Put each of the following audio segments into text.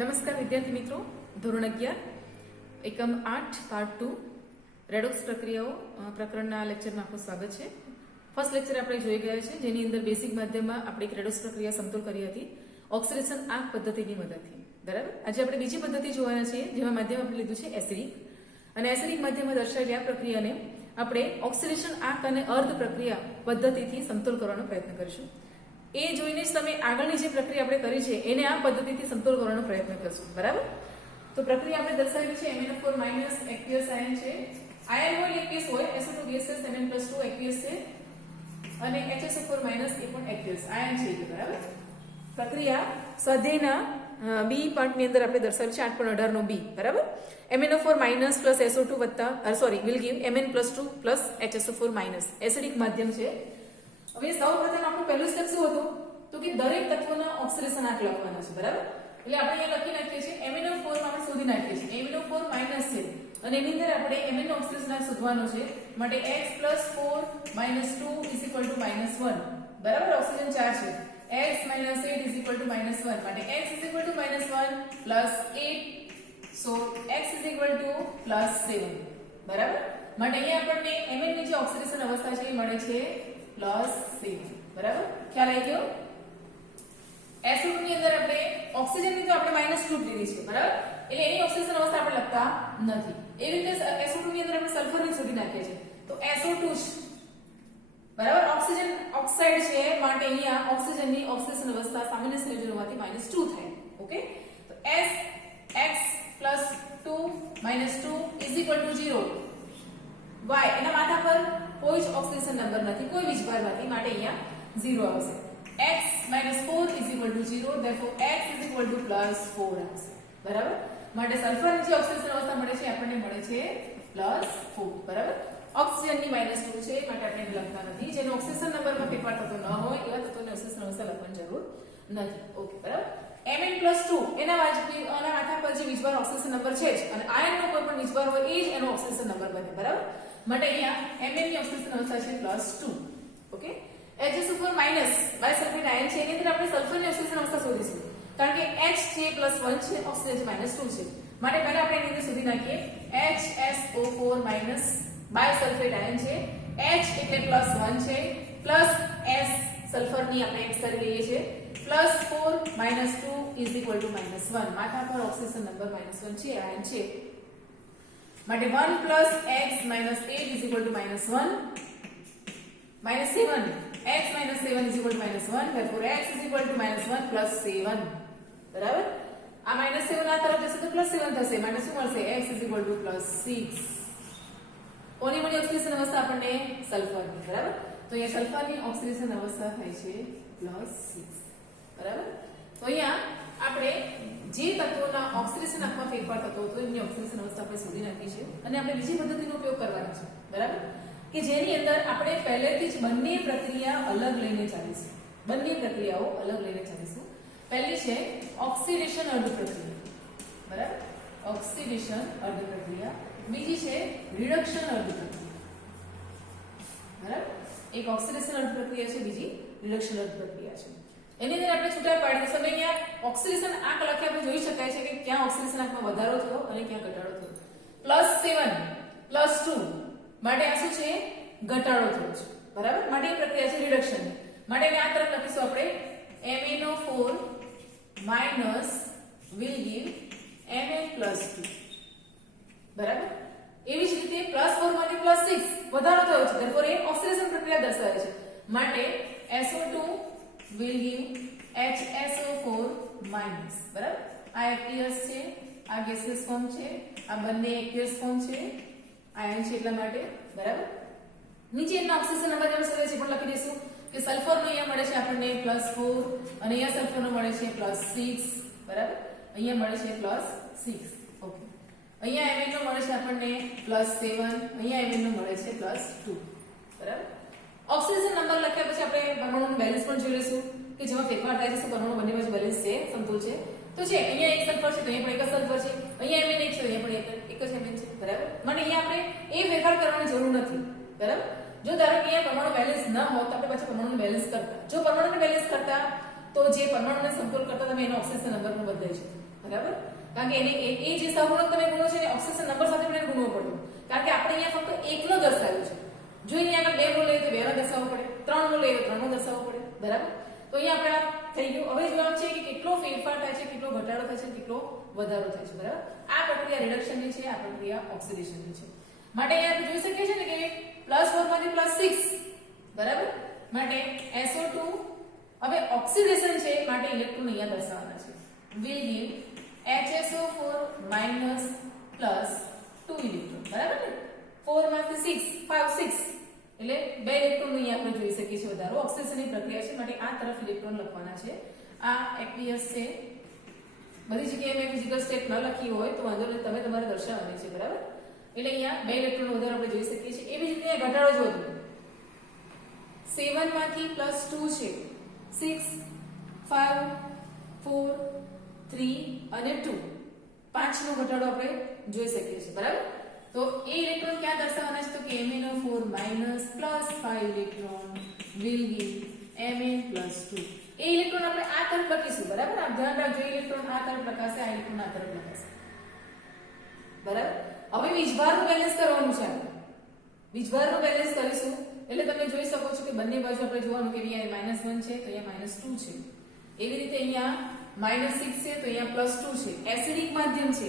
નમસ્કાર વિદ્યાર્થી મિત્રો, ધોરણ 11 એકમ 8 પાર્ટ 2 રેડોક્સ પ્રક્રિયાઓ પ્રકરણના લેક્ચરમાં આપનું સ્વાગત છે. ફર્સ્ટ લેક્ચર આપણે જોઈ ગયા છે, જેની અંદર બેસિક માધ્યમમાં આપણે એક રેડોક્સ પ્રક્રિયા સમતોલ કરી હતી ઓક્સિડેશન આંક પદ્ધતિની મદદથી. બરાબર. આજે આપણે બીજી પદ્ધતિ જોવાના છીએ, જેમાં માધ્યમ આપણે લીધું છે એસિડિક, અને એસિડિક માધ્યમમાં દર્શાવેલી આ પ્રક્રિયાને આપણે ઓક્સિડેશન આંક અને અર્ધ પ્રક્રિયા પદ્ધતિથી સમતોલ કરવાનો પ્રયત્ન કરીશું. એ જોઈને જ તમે આગળની જે પ્રક્રિયા આપણે કરી છે એને આ પદ્ધતિથી સમતોલ કરવાનો પ્રયત્ન કરશું. બરાબર. તો પ્રક્રિયા આપણે દર્શાવેલી છે MnO4- aqueous આયન છે. આયન હોય aqueous હોય, SO2 gaseous Mn+2 aqueous છે, અને HSO4- એ પણ aqueous આયન છે. બરાબર. પ્રક્રિયા સ્વાધ્યાયના બી પાર્ટની અંદર આપણે દર્શાવેલ છે 8.18 નો બી. બરાબર. MnO4- plus SO2 will give Mn+2 plus HSO4-. Acidic માધ્યમ છે. હવે સૌપ્રથમ આપણું પહેલું સ્ટેપ શું હતું? તો કે દરેક તત્વના ઓક્સિડેશન આંક લખવાના છે. બરાબર. એટલે આપણે અહીંયા લખી નાખીએ છીએ MnO4 માં આપણે શોધી નાખીએ છીએ MnO4- છે, અને એની અંદર આપણે Mn નો ઓક્સિડેશન આંક શોધવાનો છે. માટે x+4 - 2 = -1. બરાબર. ઓક્સિજન 4 છે. x - 8 = -1. માટે x = -1 + 8, so x = +7. બરાબર. માટે અહીંયા આપણને Mn ની જે ઓક્સિડેશન અવસ્થા છે એ મળે છે +7. બરાબર. ખ્યાલ આવી ગયો? SO2 ની અંદર આપણે ઓક્સિજન ની તો આપણે -2 લીધી છે. બરાબર. એટલે એની ઓક્સિડેશન અવસ્થા આપણે લખતા નથી. એ રીતે SO2 ની અંદર આપણે સલ્ફર ની શોધી નાખીએ છીએ. તો SO2 બરાબર ઓક્સિજન ઓક્સાઇડ છે, માટે અહીંયા ઓક્સિજન ની ઓક્સિડેશન અવસ્થા સામાન્ય સંયોજન હોવાથી -2 થાય. ઓકે. તો S x + 2 - 2 = 0. y એના માથા પર કોઈ જ ઓક્સિડેશન નંબર નથી, કોઈ વીજભારમાંથી, માટે અહીંયા 0 આવશે. x - 4 = 0, therefore x = +4 આવશે. બરાબર. માટે સલ્ફરની જે ઓક્સિડેશન અવસ્થા મળે છે આપણને મળે છે +4. બરાબર. ઓક્સિજનની -2 છે, માટે આપણે લખતા નથી. જેનો ઓક્સિડેશન નંબરમાં ફેરફાર થતો ન હોય એવા તત્વોની ઓક્સિડેશન અવસ્થા લખવાની જરૂર નથી. ઓકે. બરાબર. Mn+2 એના માથા પર જે વીજભાર ઓક્સિડેશન નંબર છે જ, અને આયનનો કોઈ પણ વીજભાર હોય એ જ એનો ઓક્સિડેશન નંબર બને. બરાબર. માટે અહીંયા Mn ની ઓક્સિડેશન અવસ્થા છે +2. ઓકે. HSO4- બાયસલ્ફેટ આયન છે, એની અંદર આપણે સલ્ફરની ઓક્સિડેશન અવસ્થા શોધીશું, કારણ કે H છે +1 છે, ઓક્સિજન -2 છે. માટે પહેલા આપણે એની અંદર શોધી નાખીએ. HSO4- બાયસલ્ફેટ આયન છે, H એટલે +1 છે, S સલ્ફરની આપણે X કરી લઈએ છીએ, +4 - 2 = -1. માથા પર ઓક્સિડેશન નંબર -1 છે, આયન છે. માટે 1 + x - 8 = -1, -7 x - 7 = -1, therefore x = -1 + 7. બરાબર. આ -7 આ તરફ જશે તો +7 થશે, માટે શું મળશે? x = +6. કોની મળી ઓક્સિડેશન અવસ્થા આપણને? સલ્ફરની. બરાબર. તો અહીંયા સલ્ફરની ઓક્સિડેશન અવસ્થા થાય છે +6. બરાબર. તો અહીંયા આપણે જે તત્વોના ઓક્સિડેશન આંકમાં ફેરફાર થતો હતો એની ઓક્સિડેશન અવસ્થા આપણે શોધી નાખી છે, અને આપણે બીજી પદ્ધતિનો ઉપયોગ કરવાનો છે. બરાબર. કે જેની અંદર આપણે પહેલેથી જ બંને પ્રક્રિયા અલગ લઈને ચાલીશું. બંને પ્રક્રિયાઓ અલગ લઈને ચાલીશું. પહેલી છે ઓક્સિડેશન અર્ધ પ્રક્રિયા. બરાબર. ઓક્સિડેશન અર્ધ પ્રક્રિયા. બીજી છે રિડક્શન અર્ધ પ્રક્રિયા. બરાબર. એક ઓક્સિડેશન અર્ધ પ્રક્રિયા છે, બીજી રિડક્શન અર્ધ પ્રક્રિયા છે. એની અંદર આપણે છૂટા પાડી દઈશું. હવે અહીંયા ઓક્સિડેશન આંક લખી આપણે જોઈ શકાય છે કે ક્યાં ઓક્સિડેશન આંકમાં વધારો થયો અને ક્યાં ઘટાડો થયો. +7 + 2 માટે આ શું છે? ઘટાડો થયો છે. બરાબર. માટે એ પ્રક્રિયા છે રિડક્શન. માટે એને આ તરફ લખીશું આપણે MnO4- will give Mn+2. બરાબર. એવી જ રીતે +4 માંથી +6 વધારો થયો છે, therefore એ ઓક્સિડેશન પ્રક્રિયા દર્શાવે છે. માટે SO2 will give HSO4-. બરાબર. આ aqueous છે, આ gaseous ફોર્મ છે, આ બંને aqueous ફોર્મ છે, આયન છે એટલા માટે. બરાબર. નીચે એના ઓક્સિજન નંબર આપણે શોધે છે પણ લખી દઈશું કે સલ્ફરનો અહીંયા મળે છે આપણને +4, અને અહીંયા સલ્ફરનો મળે છે +6. બરાબર. અહીંયા મળે છે +6. ઓકે. અહીંયા Mn નો મળે છે આપણને +7, અહીંયા Mn નો મળે છે +2. બરાબર. ઓક્સિજન નંબર લખ્યા પછી આપણે પરમાણુનું બેલેન્સ પણ જોઈ લઈશું કે જેમાં ફેરફાર થાય છે પરમાણુ બંને બાજુ બેલેન્સ છે, સમતોલ છે. તો છે અહીંયા એક સલ્ફર છે તો અહીંયા પણ એક જ સલ્ફર છે, અહીંયા Mn એક છે અહીંયા પણ એક જ Mn છે. બરાબર. મને અહીંયા આપણે એ ફેરફાર કરવાની જરૂર નથી. બરાબર. જો ધારો કે અહીંયા પરમાણુ બેલેન્સ ન હોત તો આપણે પાછા પરમાણુનું બેલેન્સ કરતા. જો પરમાણુનું બેલેન્સ કરતા તો જે પરમાણુને સમતોલ કરતા તમે એનો ઓક્સિજન નંબર પણ બદલાઈ શકે, બરાબર? કારણ કે એને એ જે સહગુણક તમે ગુણો છે એ ઓક્સિજન નંબર સાથે પણ એને ગુણવો પડે, કારણ કે આપણે અહીંયા ફક્ત એકનો દર્શાવ્યો છે. જો અહીંયા આપણે 2 ગુણ લઈએ તો 2 નો દર્શાવવો પડે, 3 ગુણ લઈએ તો 3 નો દર્શાવવો પડે, બરાબર? તો અહીંયા આપણે આ થઈ ગયું. હવે જોવાનું છે કે કેટલો ફેરફાર થાય છે, કેટલો ઘટાડો થાય છે, કેટલો વધારો થાય છે, બરાબર? આ પ્રક્રિયા રિડક્શનની છે, આ પ્રક્રિયા ઓક્સિડેશનની છે. માટે અહીંયા જોઈ શકીએ છીએ ને કે +4 માંથી +6, બરાબર? માટે SO2 હવે ઓક્સિડેશન છે, માટે ઇલેક્ટ્રોન અહીંયા દર્શાવવાના છે. will give HSO4 minus plus 2 electron, બરાબર ને? 4 માંથી 6 5 6 એટલે 2 ઇલેક્ટ્રોન અહીંયા આપણે જોઈ શકીએ છીએ વધારો. ઓક્સિડેશનની પ્રક્રિયા છે, માટે આ તરફ ઇલેક્ટ્રોન લખવાના છે. આ એક્વિયસ છે. બધી જગ્યાએ મેં ફિઝિકલ સ્ટેટ ન લખી હોય તો વાંધો નહીં, તમે તમારે દર્શાવવાની છે, બરાબર? એટલે અહીંયા 2 ઇલેક્ટ્રોન વધારો આપણે જોઈ શકીએ છીએ. એવી જ રીતે ઘટાડો જો 7 માંથી +2 છે, 6 5 4 3 અને 2, 5 નો ઘટાડો આપણે જોઈ શકીએ છીએ, બરાબર? તો એ ઇલેક્ટ્રોન ક્યાં દર્શાવવાના છે? તો કે MnO4 minus +5 electron will give Mn+2. A electron આપણે આ તરફ લખીશું, બરાબર? આપ ધ્યાન રાખજો, ઇલેક્ટ્રોન આ તરફ લખાશે, આ ઇલેક્ટ્રોન આ તરફ લખાશે, બરાબર? હવે વીજભારનું બેલેન્સ કરવાનું છે. આપણે વીજભારનું બેલેન્સ કરીશું એટલે તમે જોઈ શકો છો કે બંને બાજુ આપણે જોવાનું કે અહીંયા -1 છે તો અહીંયા -2 છે. એવી રીતે અહીંયા -6 છે તો અહીંયા +2 છે. એસિડિક માધ્યમ છે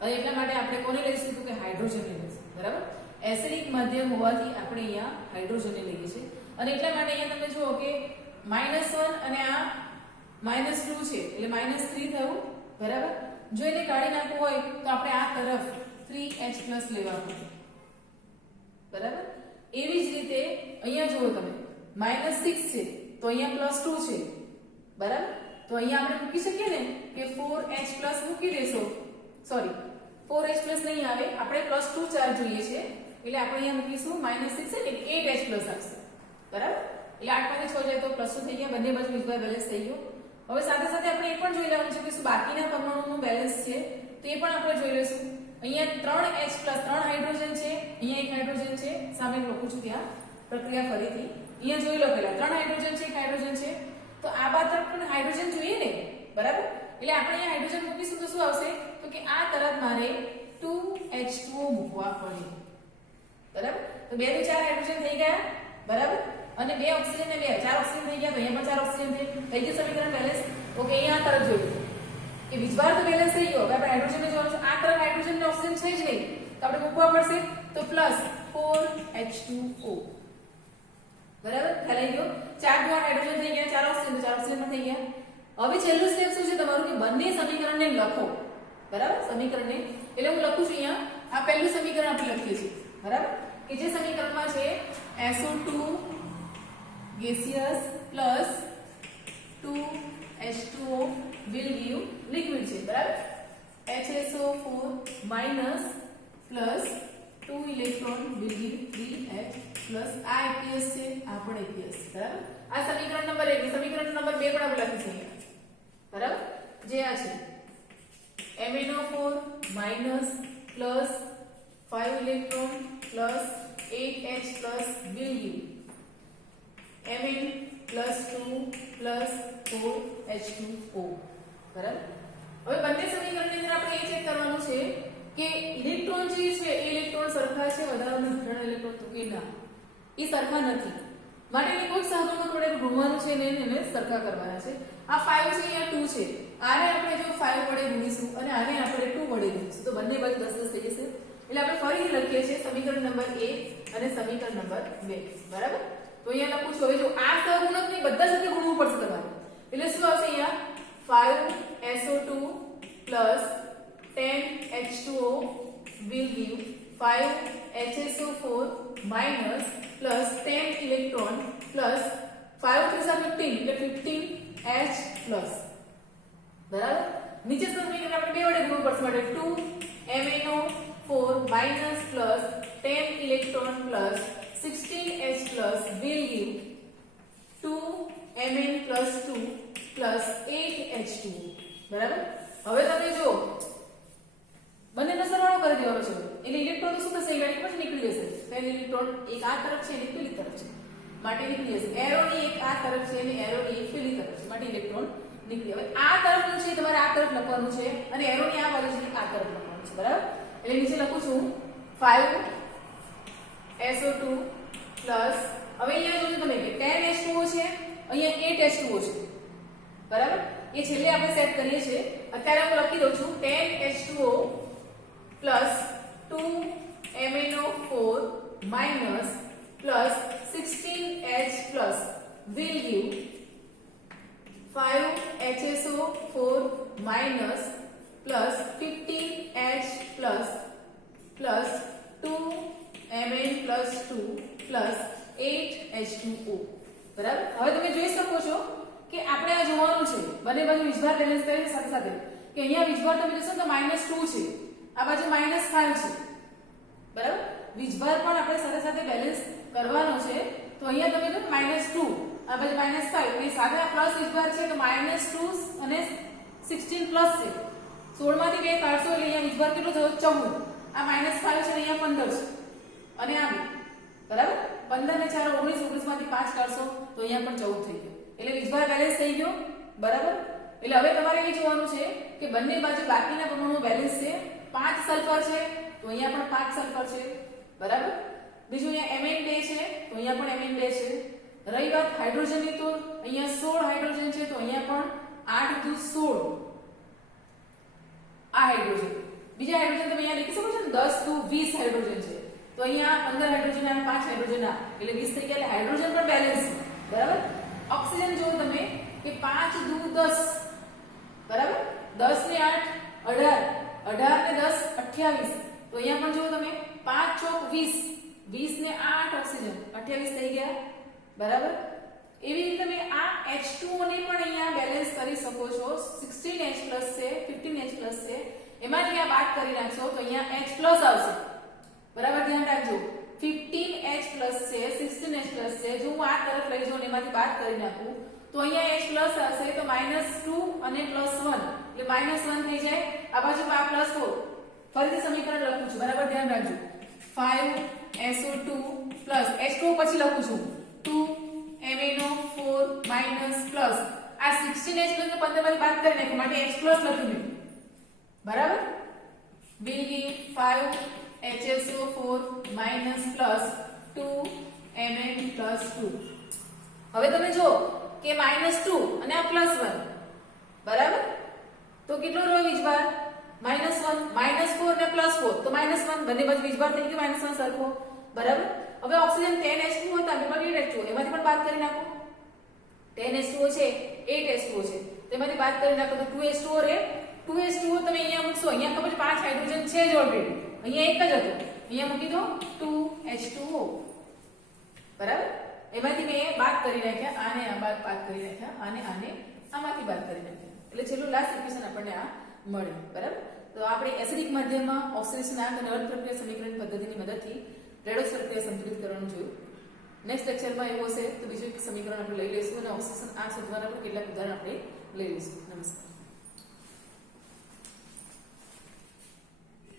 અને એટલા માટે આપણે કોને લઈશું તો કે હાઇડ્રોજન લઈશું, બરાબર? એસિડિક માધ્યમ હોવાથી આપણે અહીંયા હાઇડ્રોજન લઈએ છીએ અને એટલા માટે અહીંયા તમે જુઓ કે -1 અને આ -2 છે એટલે -3 થયું, બરાબર? જો એને કાઢી નાખવું હોય તો આપણે આ તરફ 3H+ લેવાનું, બરાબર? એવી જ રીતે અહીંયા જુઓ તમે -6 છે તો અહીંયા +2 છે, બરાબર? તો અહીંયા આપણે મૂકી શકીએ ને કે 4H+ મૂકી દેશો, સોરી 4H+ નહીં આવે, આપણે +2 ચાર્જ જોઈએ છે એટલે આપણે અહીંયા મૂકીશું -6 છે એટલે 8H+ આવશે, બરાબર? એટલે 8 માંથી 6 જાય તો +2 થઈ ગયા, બંને બાજુ વીજભાર બેલેન્સ થઈ ગયો. હવે સાથે સાથે આપણે એ પણ જોઈ લેવાનું છે કે શું બાકીના પરમાણુનું બેલેન્સ છે તો એ પણ આપણે જોઈ લઈશું. અહીંયા 3H+ 3 હાઇડ્રોજન છે, અહીંયા એક હાઇડ્રોજન છે, સામે લખું છું ત્યાં પ્રક્રિયા ફરીથી અહીંયા જોઈ લો. પહેલા 3 હાઇડ્રોજન છે, એક હાઇડ્રોજન છે, તો આ બાદ પણ હાઇડ્રોજન જોઈએ ને, બરાબર? એટલે આપણે અહીંયા હાઇડ્રોજન મૂકીશું તો શું આવશે તો કે આ તરફ મારે 2H2O મૂકવા પડે, બરાબર? તો 2 થી 4 હાઇડ્રોજન થઈ ગયા, બરાબર? અને 2 ઓક્સિજન ને 2 4 ઓક્સિજન થઈ ગયા, તો અહીંયા પણ 4 ઓક્સિજન થઈ ગયું સમીકરણ બેલેન્સ. ઓકે, અહીંયા આ તરફ જોયું કે વીજભાર તો બેલેન્સ થઈ ગયો. હવે આપણે હાઇડ્રોજન ને જોવાનું છે, આ તરફ હાઇડ્રોજન ને ઓક્સિજન છે જ નહીં તો આપણે મૂકવા પડશે, તો +4H2O, બરાબર? ખ્યાલ આવી ગયો? 4 દ્વારા હાઇડ્રોજન થઈ ગયા, 4 ઓક્સિજન તો 4 ઓક્સિજન માં થઈ ગયા. હવે છેલ્લું સ્ટેપ શું છે તમારું કે બંને સમીકરણને લખો, બરાબર? સમીકરણને એટલે હું લખું છું અહીંયા, આ પહેલું સમીકરણ આપણે લખીએ છીએ, બરાબર? કે જે સમીકરણમાં છે SO2 gaseous plus 2H2O will give liquid છે, બરાબર? HSO4 minus plus 2 electron will give 3H plus આ APS છે, આ પણ APS, બરાબર? આ સમીકરણ નંબર 1. સમીકરણ નંબર 2 પણ આપણે લખીશું અહીંયા, બરાબર? જે આ છે MnO4 minus plus 5 electron plus 8H plus will give Mn+2 plus 4H2O, બરાબર? હવે બંને સમીકરણની અંદર આપણે એ ચેક કરવાનું છે કે ઇલેક્ટ્રોન જે છે એ ઇલેક્ટ્રોન સરખા છે, વધારાના ઘટાડાના ઇલેક્ટ્રોન તો કે ના, એ સરખા નથી. માટે એને કોઈ સહગુણક વડે ગુણવાનું છે ને એને સરખા કરવાના છે. આ 5 છે, અહીંયા 2 છે, આને આપણે જો 5 વડે ગુણીશું અને આને આપણે 2 વડે ગુણીશું તો બંને બાજુ 10 10 થઈ જશે. એટલે આપણે ફરીથી લખીએ છીએ સમીકરણ નંબર 1 અને સમીકરણ નંબર 2, બરાબર? તો અહીંયા લખું છું. હવે જો આ સહગુણકને બધા સાથે ગુણવું પડશે તમારે, એટલે શું આવશે અહીંયા 5SO2 plus 10H2O will give 5HSO4 minus plus 10 electron plus 5 3 15 એટલે 15H plus, બરાબર? નીચે સમીકરણ આપણે 2 વડે ગુણવું પડશે, માટે 2MnO4 minus plus 10 electron plus 16H plus will give 2Mn+2 plus 8H2, બરાબર? હવે તમે જો બંનેનો સરવાળો કરી દેવાનો છે એટલે ઇલેક્ટ્રોન તો શું થશે, ગાડી પછી નીકળી જશે. પહેલી ઇલેક્ટ્રોન એક આ તરફ છે અને પેલી તરફ છે માટે નીકળી જશે. એરોની એક આ તરફ છે અને એરોની એક પેલી તરફ છે માટે ઇલેક્ટ્રોન નીકળી. હવે આ તરફનું છે તમારે આ તરફ લખવાનું છે અને એરોની આ બાજુ છે આ તરફ લખવાનું છે. બરાબર? એટલે નીચે લખું છું 5SO2 પ્લસ હવે અહીંયા જોજો તમે કે 10H2O છે, અહીંયા 8H2O છે. બરાબર? એ છેલ્લે આપણે સેટ કરીએ છીએ. અત્યારે હું લખી દઉં છું 10H2O plus 2MnO4 minus plus 16H plus will give 5HSO4 minus plus 15H plus 2Mn plus 2 plus 8H2O. બરાબર? હવે તમે જોઈ શકો છો કે આપણે આ જોવાનું છે બંને બાજુ વીજભાર બેલેન્સ કરીને સાથે સાથે કે અહીંયા વીજભાર તમે જોશો તો -2 છે, આ બાજુ -5 છે. બરાબર? વીજભાર પણ આપણે સાથે સાથે બેલેન્સ કરવાનો છે. તો અહીંયા તમે જો -2 આ બાજુ -5 એ સાથે પ્લસ વીજભાર છે તો -2 અને 16 પ્લસ છે. 16 માંથી 2 કાઢશો એટલે અહીંયા વીજભાર કેટલો થયો 14. આ -5 છે અને અહીંયા 15 છે અને આ બરાબર 15 ને 4 19 19 માંથી 5 કાઢશો તો અહીંયા પણ 14 થઈ ગયો. એટલે વીજભાર બેલેન્સ થઈ ગયો. બરાબર? એટલે હવે તમારે એ જોવાનું છે કે બંને બાજુ બાકીના પરમાણુ બેલેન્સ છે. 5 સલ્ફર છે તો અહીંયા પણ 5 સલ્ફર છે. બરાબર? બીજું અહીંયા Mn2 છે તો અહીંયા પણ Mn2 છે. રહી વાત હાઇડ્રોજનની તો અહીંયા 16 હાઇડ્રોજન છે તો અહીંયા પણ 8 દુ 16 આ હાઇડ્રોજન. બીજા હાઇડ્રોજન તમે અહીંયા લખી શકો છો ને 10 દુ 20 હાઇડ્રોજન છે તો અહીંયા 15 હાઇડ્રોજન અને 5 હાઇડ્રોજન આ એટલે 20 થઈ ગયા. એટલે હાઇડ્રોજન પણ બેલેન્સ છે. બરાબર? ઓક્સિજન જો તમે કે 5 દુ 10 બરાબર 10 ને 8 18 18 ને 10 28 તો અહીંયા પણ જો તમે 5 ચોક 20 20 ને 8 ઓક્સિજન 28 થઈ ગયા. બરાબર? એવી રીતે તમે આ H2O ને પણ અહીંયા બેલેન્સ કરી શકો છો. 16H+ છે 15H+ છે એમાંથી આ બાદ કરી નાખશો તો અહીંયા H+ આવશે. બરાબર? ધ્યાન રાખજો 15H+ છે 16H+ છે. જો હું આ તરફ લઈ જાઉં એમાંથી બાદ કરી નાખું તો અહીંયા H+ આવશે તો -2 અને +1 એટલે -1 થઈ જાય. આ બાજુ આ +4 ફરીથી સમીકરણ લખું છું. બરાબર? ધ્યાન રાખજો 5SO2 H2O પછી લખું છું 2MnO4 માઇનસ પ્લસ આ 16H+ ને 15 માંથી બાદ કરી નાખ્યું માટે H+ લખ્યું મેં. બરાબર? will give 5HSO4 minus plus 2Mn plus 2. હવે તમે જો કે -2 અને આ +1 બરાબર? તો કેટલો રહ્યો વીજભાર -1 -4 ને +4 તો -1 બંને બાજુ વીજભાર થઈ ગયો -1 સરખો. બરાબર? હવે ઓક્સિજન 10H2 હતા એમાં 8H2 એમાંથી પણ બાદ કરી નાખો. 10H2O છે 8H2O છે તેમાંથી બાદ કરી નાખો તો 2H2O રહે. 2H2O તમે અહીંયા મૂકશો અહીંયા ખબર 5 હાઇડ્રોજન છે જ ઓલરેડી અહીંયા એક જ હતો અહીંયા મૂકી દો 2H2O. બરાબર? એમાંથી મેં બાદ કરી નાખ્યા આને આ બાદ કરી નાખ્યા આને આમાંથી બાદ કરી નાખ્યા એટલે છેલ્લું લાસ્ટ ઇક્વેશન આપણને આ મળ્યું. બરાબર? તો આપણે એસિડિક માધ્યમમાં ઓક્સિડેશન આંક અને અર્ધ પ્રક્રિયા સમીકરણ પદ્ધતિની મદદથી રેડોક્સ પ્રક્રિયા સંતુલિત કરવાનું જોયું. નેક્સ્ટ લેક્ચરમાં એવું હશે તો બીજું એક સમીકરણ આપણે લઈ લઈશું અને ઓક્સિડેશન આંક શોધવાના પણ કેટલાક ઉદાહરણ આપણે લઈ લઈશું. નમસ્કાર.